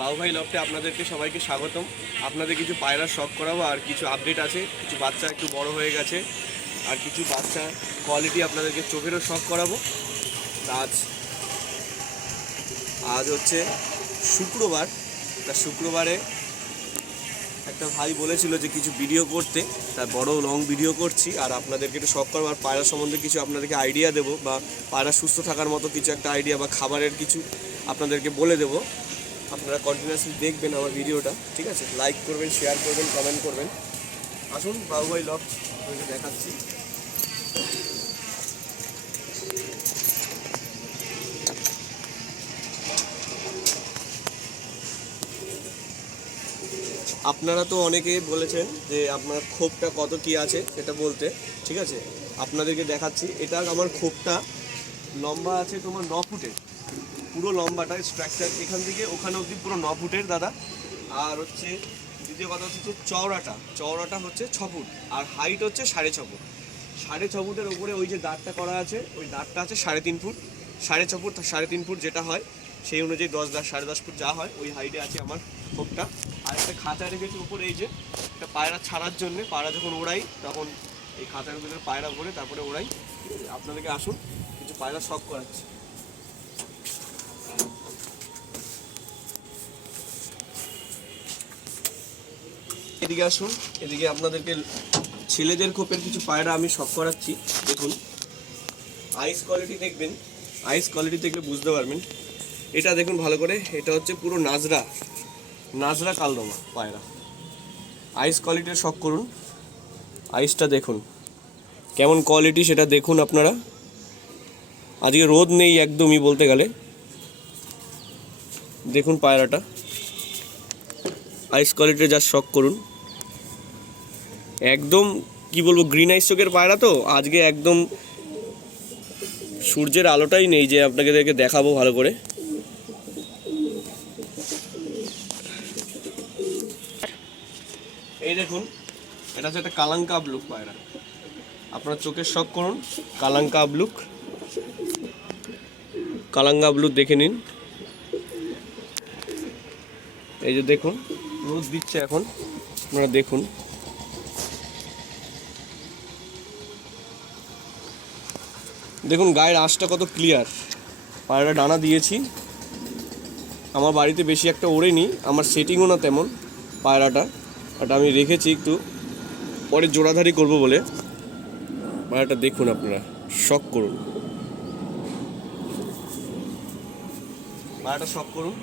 বাবুভাই লফটে আপনাদেরকে সবাইকে স্বাগতম। আপনাদের কিছু পায়রার শখ করাবো, আর কিছু আপডেট আছে। কিছু বাচ্চা একটু বড় হয়ে গেছে, আর কিছু বাচ্চা কোয়ালিটি আপনাদেরকে চোখেরও শখ করাবো। আজ আজ হচ্ছে শুক্রবার। তা শুক্রবারে একটা ভাই বলেছিল যে কিছু ভিডিও করতে, তার বড় লং ভিডিও করছি, আর আপনাদেরকে একটু শখ করবো, আর পায়রা সম্বন্ধে কিছু আপনাদেরকে আইডিয়া দেবো, বা পায়রা সুস্থ থাকার মতো কিছু একটা আইডিয়া বা খাবারের কিছু আপনাদেরকে বলে দেবো। আপনারা কন্টিনিউয়াসলি দেখবেন আমার ভিডিওটা, ঠিক আছে? লাইক করবেন, শেয়ার করবেন, কমেন্ট করবেন। আসুন বাবুভাই লফট আপনাকে দেখাচ্ছি। আপনারা তো অনেকে বলেছেন যে আপনার খোপটা কত কি আছে সেটা বলতে, ঠিক আছে? আপনাদেরকে দেখাচ্ছি। এটা আমার খোপটা লম্বা আছে তোমার 9 ফুটের, পুরো লম্বাটা স্ট্রাকচার এখান থেকে ওখানে অবধি পুরো 9 ফুটের দাদা। আর হচ্ছে দ্বিতীয় কথা হচ্ছে যে চওড়াটা হচ্ছে 6 ফুট, আর হাইট হচ্ছে 6.5 ফুট। 6.5 ফুটের ওপরে ওই যে দাঁড়টা করা আছে, ওই দাঁড়টা আছে 3.5 ফুট। 6.5 ফুট 3.5 ফুট যেটা হয় সেই অনুযায়ী 10 ফুট যা হয়, ওই হাইটে আছে আমার খোপটা। আর একটা খাঁচা রেখেছি উপরে, এই যে একটা পায়রা ছাড়ার জন্য। পায়রা যখন ওড়াই তখন এই খাঁচার ভিতরে পায়রা ভরে তারপরে ওড়াই। আপনাদেরকে আসুন কিছু পায়রা শখ করাচ্ছি। এদিকে আসুন, এদিকে আপনাদেরকে ছেলেদের খোপের কিছু পায়রা আমি শখ করাচ্ছি। দেখুন আইস কোয়ালিটি দেখবেন, আইস কোয়ালিটি দেখলে বুঝতে পারবেন। এটা দেখুন ভালো করে, এটা হচ্ছে পুরো নাজরা কালদমা পায়রা। আইস কোয়ালিটির শখ করুন, আইসটা দেখুন কেমন কোয়ালিটি সেটা দেখুন আপনারা। আজকে রোদ নেই একদমই বলতে গেলে। দেখুন পায়রাটা, আইস কোয়ালিটির যা শখ করুন। একদম কি বলবো, গ্রিন আইস চোখের পায়রা তো আজকে একদম সূর্যের আলোটাই নেই যে আপনাদেরকে দেখাবো ভালো করে। এই দেখুন, এটা হচ্ছে একটা কালাঙ্কা আবলুক পায়রা। আপনার চোখের শখ করুন কালাঙ্কা আবলুক দেখে নিন। এই যে দেখুন রোদ দিচ্ছে এখন, আপনারা দেখুন। দেখুন গায়ের আঁশটা কত ক্লিয়ার। পায়রা ডানা দিয়েছি, আমার বাড়িতে বেশি একটা ওড়েনি, আমার সেটিংও না তেমন পায়রাটা, বাট আমি রেখেছি একটু পরে জোড়াধারি করব বলে। পায়রাটা দেখুন, আপনারা শখ করুন, পায়রাটা শখ করুন।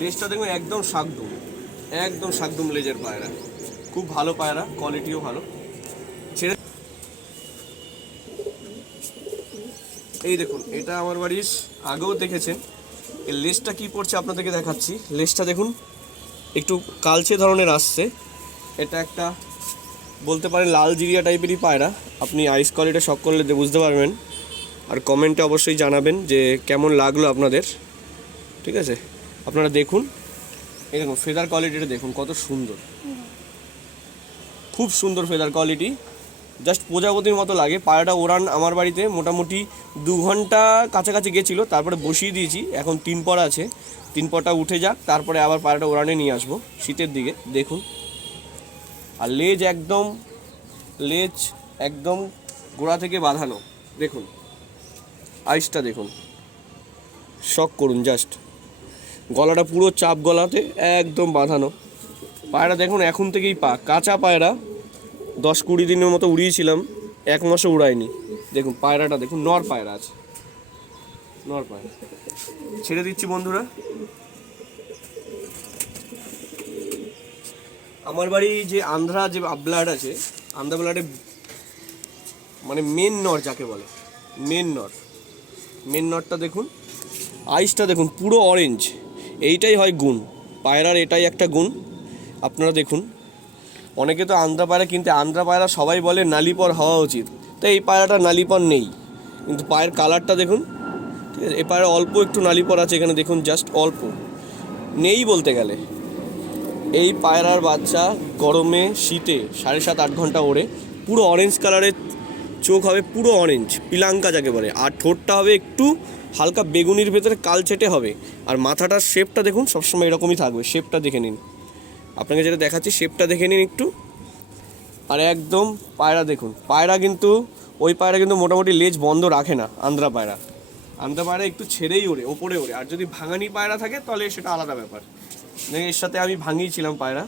লেজটা দেখুন একদম শাকদুম লেজের পায়রা, খুব ভালো পায়রা, কোয়ালিটিও ভালো। ছেড়ে এই দেখুন, এটা আমার বাড়ির আগেও দেখেছেন। এর লেজটা কী পড়ছে আপনাদেরকে দেখাচ্ছি। লেজটা দেখুন একটু কালচে ধরনের আসছে। এটা একটা বলতে পারেন লাল জিরিয়া টাইপেরই পায়রা। আপনি আইস কোয়ালিটি শখ করলে বুঝতে পারবেন, আর কমেন্টে অবশ্যই জানাবেন যে কেমন লাগলো আপনাদের, ঠিক আছে? আপনারা দেখুন, এই দেখুন ফেদার কোয়ালিটিটা দেখুন কত সুন্দর, খুব সুন্দর ফেদার কোয়ালিটি, জাস্ট প্রজাপতির মতো লাগে। পায়রাটা ওড়ান আমার বাড়িতে মোটামুটি 2 ঘন্টা কাছাকাছি গেছিলো, তারপরে বসিয়ে দিয়েছি। এখন 3 পর আছে, 3 পরটা উঠে যাক, তারপরে আবার পায়রাটা ওড়ানে নিয়ে আসবো শীতের দিকে। দেখুন, আর লেজ একদম গোড়া থেকে বাঁধানো। দেখুন আইসটা দেখুন, শখ করুন জাস্ট। গলাটা পুরো চাপ গলাতে একদম বাঁধানো। পায়রা দেখুন এখন থেকেই কাঁচা পায়রা 10-20 দিনের মতো উড়িয়েছিলাম, 1 মাসও উড়ায়নি। দেখুন পায়রাটা দেখুন, নর পায়রা আছে, নর পায়রা। ছেড়ে দিচ্ছি বন্ধুরা। আমার বাড়ি যে আন্ধ্রা যে ব্লাড আছে, আন্ধ্রা ব্লাডে মানে মেন নর যাকে বলে, মেন নরটা দেখুন, আইসটা দেখুন পুরো অরেঞ্জ। এইটাই হয় গুণ পায়রার, এটাই একটা গুণ। আপনারা দেখুন, অনেকে তো আন্ধ্রা পায়রা কিনতে, আন্ধ্রা পায়রা সবাই বলে নালিপর হওয়া উচিত, তাই এই পায়রাটা নালিপর নেই, কিন্তু পায়ের কালারটা দেখুন, ঠিক আছে? এই পায়রা অল্প একটু নালিপর আছে এখানে দেখুন, জাস্ট অল্প, নেই বলতে গেলে। এই পায়রার বাচ্চা গরমে শীতে 7.5-8 ঘন্টা ওড়ে, পুরো অরেঞ্জ কালারের চোখ হবে, পুরো অরেঞ্জ পিলাঙ্কা যাকে বলে, আর ঠোঁটটা হবে একটু হালকা বেগুনির ভেতরে কালচেটে হবে। আর মাথাটার শেপটা দেখুন সবসময় এরকমই থাকবে, শেপটা দেখে নিন, আপনাকে যেটা দেখাচ্ছি শেপটা দেখে নিন একটু। আর একদম পায়রা দেখুন, পায়রা কিন্তু ওই পায়রা কিন্তু মোটামুটি লেজ বন্ধ রাখে না, আন্ধ্রা পায়রা। আন্ধ্রা পায়রা একটু ছেড়েই ওড়ে, ওপরে ওড়ে। আর যদি ভাঙানি পায়রা থাকে তাহলে সেটা আলাদা ব্যাপার। এর সাথে আমি ভাঙিয়েছিলাম পায়রা,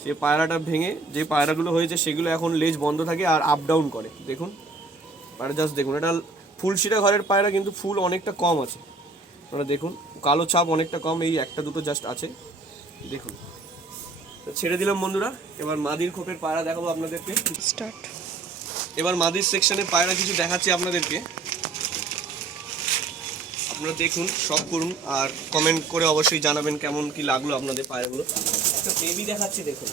সেই পায়রাটা ভেঙে যে পায়রাগুলো হয়েছে সেগুলো এখন লেজ বন্ধ থাকে আর আপ ডাউন করে। দেখুন পায়রা জাস্ট দেখুন, এটা ফুলশিরা ঘরের পায়রা কিন্তু ফুল অনেকটা কম আছে, আপনারা দেখুন কালো ছাপ অনেকটা কম, এই একটা দুটো জাস্ট আছে দেখুন। তো ছেড়ে দিলাম বন্ধুরা, এবার মাদির খোপের পায়রা দেখাবো আপনাদেরকে। স্টার্ট। এবার মাদির সেকশনে পায়রা কিছু দেখাচ্ছি আপনাদেরকে, আপনারা দেখুন, শখ করুন আর কমেন্ট করে অবশ্যই জানাবেন কেমন কি লাগলো আপনাদের পায়রাগুলো। একটা বেবি দেখাচ্ছি দেখুন,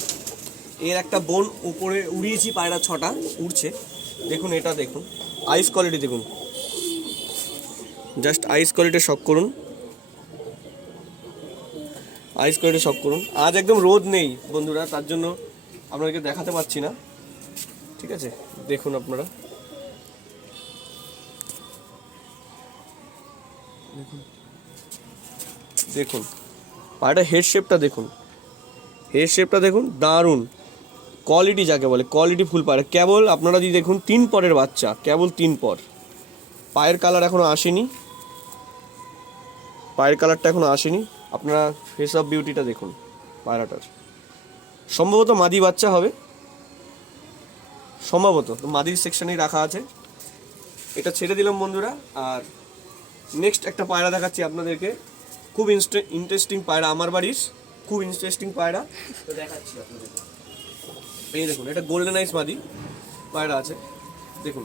এর একটা বোন উপরে উড়িয়েছি, পায়রা 6টা উড়ছে দেখুন। এটা দেখুন আইস কোয়ালিটি দেখুন, জাস্ট আইস কোয়ালিটি শখ করুন, আইস কোয়ালিটি শখ করুন। আজ একদম রোদ নেই বন্ধুরা, তার জন্য আপনাদেরকে দেখাতে পারছি না, ঠিক আছে। দেখুন আপনারা দেখুন, দেখুন পায়রাটা হেড শেপটা দেখুন, হেড শেপটা দেখুন, দারুণ কোয়ালিটি যাকে বলে, কোয়ালিটি ফুল পায়রা। কেবল আপনারা যদি দেখুন 3 পরের বাচ্চা, কেবল 3 পর। পায়ের কালার এখনও আসেনি, পায়ের কালারটা এখনও আসেনি। আপনারা ফেস অফ বিউটিটা দেখুন পায়রাটার, সম্ভবত মাদি বাচ্চা হবে, সম্ভবত তো মাদির সেকশনেই রাখা আছে। এটা ছেড়ে দিলাম বন্ধুরা। আর নেক্সট একটা পায়রা দেখাচ্ছি আপনাদেরকে, খুব ইন্টারেস্টিং পায়রা, আমার বাড়ির খুব ইন্টারেস্টিং পায়রা, তো দেখাচ্ছি আপনাদেরকে। এই দেখুন, এটা গোল্ডেন আইস মাদি পায়রা আছে দেখুন,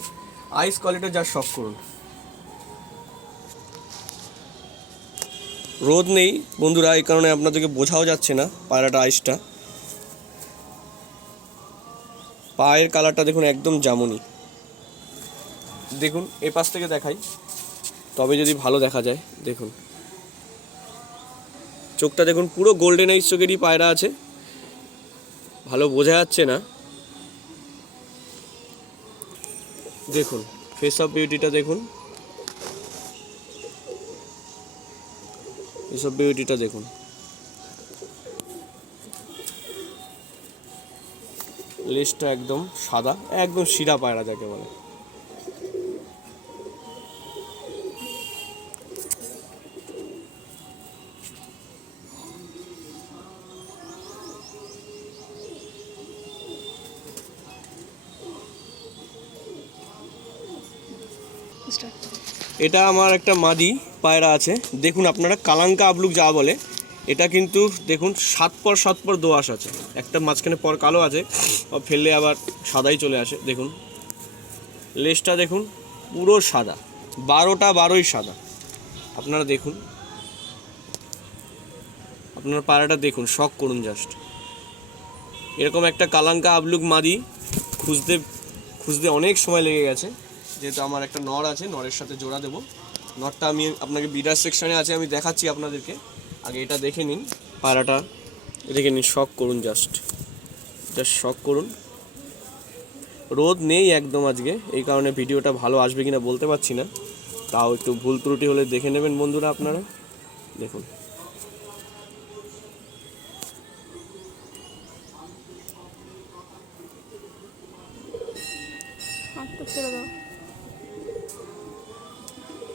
আইস কোয়ালিটি যা শখ করুন। রোদ নেই বন্ধুরা, এই কারণে আপনাদেরকে বোঝাও যাচ্ছে না পায়রাটা আইসটা। পায়ের কালারটা দেখুন একদম জামুনি, দেখুন এ পাশ থেকে দেখাই তবে যদি ভালো দেখা যায়। দেখুন চোখটা দেখুন, পুরো গোল্ডেন আইস চোখেরই পায়রা আছে, ভালো বোঝা যাচ্ছে না। দেখুন ফেস অফ বিউটিটা দেখুন, এসব বিউটিটা দেখুন, লেজটা একদম সাদা, একদম শিরা পায়রা যাকে বলে। স্টার্ট। এটা আমার একটা মাদি পায়রা আছে দেখুন, আপনারা কালাঙ্কা আবলুক যা বলে, এটা কিন্তু দেখুন 7 পর 7 পর দোআঁশ আছে, একটা মাঝখানে পর কালো আছে, ফেললে আবার সাদাই চলে আসে। দেখুন লেজটা দেখুন পুরো সাদা, 12টা 12ই সাদা। আপনারা দেখুন, আপনার পায়রাটা দেখুন, শখ করুন জাস্ট। এরকম একটা কালাঙ্কা আবলুক মাদি খুঁজতে খুঁজতে অনেক সময় লেগে গেছে, যেহেতু আমার একটা নর আছে, নরের সাথে জোড়া দেবো। নরটা আমি আপনাকে বিডার সেকশনে আছে, আমি দেখাচ্ছি আপনাদেরকে, আগে এটা দেখে নিন পায়রাটা, দেখে নিন, শখ করুন জাস্ট, জাস্ট শখ করুন। রোদ নেই একদম আজকে, এই কারণে ভিডিওটা ভালো আসবে কিনা বলতে পারছি না, তাও একটু ভুল ত্রুটি হলে দেখে নেবেন বন্ধুরা আপনারা। দেখুন